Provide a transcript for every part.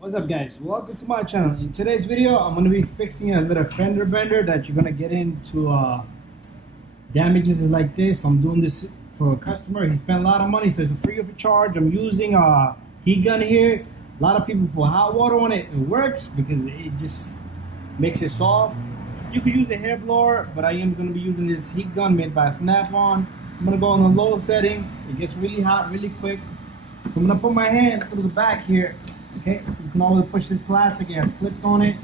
What's up, guys? Welcome to my channel. In today's video I'm going to be fixing a little fender bender that you're going to get into damages like this. I'm doing this for a customer. He spent a lot of money, so it's free of charge. I'm using a heat gun here. A lot of people put hot water on it. It works because it just makes it soft. You could use a hair blower, but I am going to be using this heat gun made by Snap-on. I'm going to go on the low settings. It gets really hot really quick. So I'm going to put my hand through the back here. Okay, you can always push this plastic. It has clipped on it.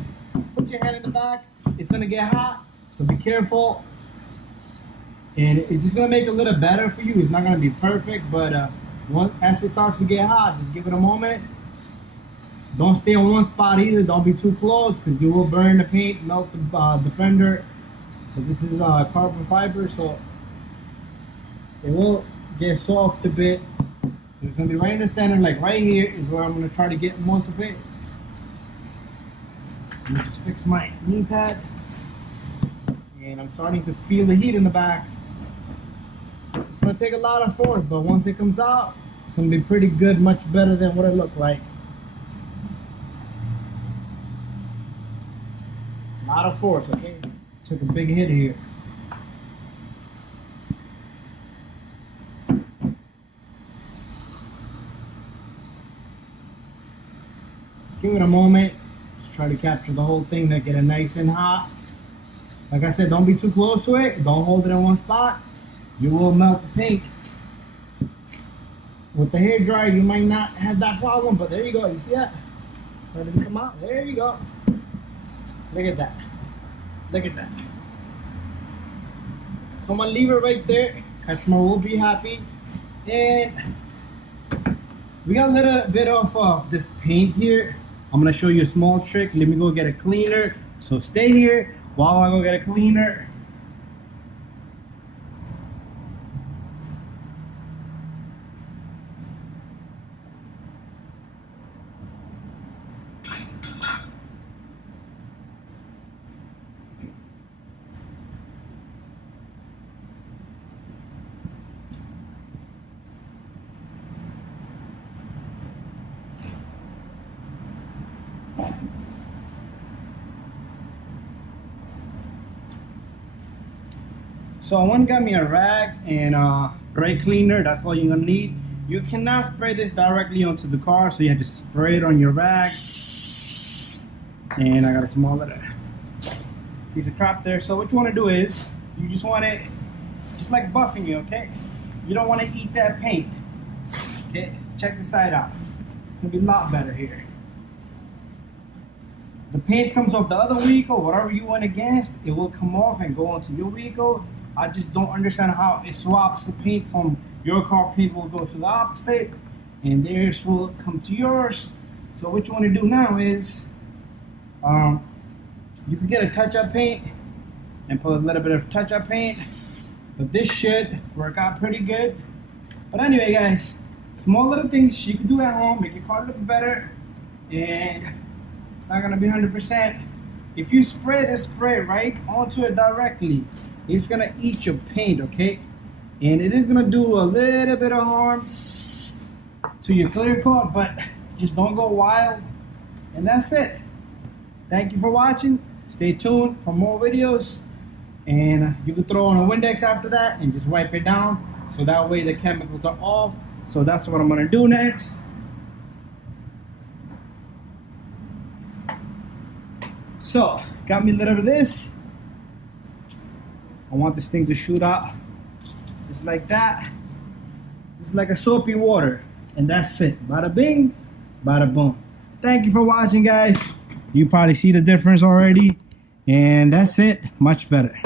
Put your hand in the back. It's gonna get hot, so be careful. And it's just gonna make it a little better for you. It's not gonna be perfect, but as it starts to get hot, just give it a moment. Don't stay on one spot either. Don't be too close, because you will burn the paint, melt the fender. So this is carbon fiber, so it will get soft a bit. So it's going to be right in the center, like right here is where I'm going to try to get most of it. Let me just fix my knee pad. And I'm starting to feel the heat in the back. It's going to take a lot of force, but once it comes out, it's going to be pretty good, much better than what it looked like. A lot of force, okay? Took a big hit here. Give it a moment. Just try to capture the whole thing to get it nice and hot. Like I said, don't be too close to it. Don't hold it in one spot. You will melt the paint. With the hair dryer, you might not have that problem, but there you go. You see that? Starting to come out. There you go. Look at that. Look at that. So I'm gonna leave it right there. Customer will be happy. And we got a little bit of this paint here. I'm gonna show you a small trick. Let me go get a cleaner. So stay here while I go get a cleaner. So I went and got me a rag and a brake cleaner. That's all you're gonna need. You cannot spray this directly onto the car, so you have to spray it on your rag. And I got a small little piece of crap there. So what you want to do is, you just want it, just like buffing it, okay? You don't want to eat that paint. Okay, check the side out. It's gonna be a lot better here. The paint comes off the other vehicle, whatever you went against, it will come off and go onto your vehicle. I just don't understand how it swaps the paint from your car paint will go to the opposite and theirs will come to yours. So what you want to do now is you can get a touch-up paint and put a little bit of touch-up paint, but this should work out pretty good. But anyway, guys, small little things you can do at home, make your car look better, and it's not gonna be 100%. If you spray this spray right onto it directly, it's gonna eat your paint, okay? And it is gonna do a little bit of harm to your clear coat, but just don't go wild. And that's it. Thank you for watching. Stay tuned for more videos. And you can throw on a Windex after that and just wipe it down, so that way the chemicals are off. So that's what I'm gonna do next. So, got me a little of this. I want this thing to shoot out just like that. This is like a soapy water. And that's it. Bada bing, bada boom. Thank you for watching, guys. You probably see the difference already. And that's it. Much better.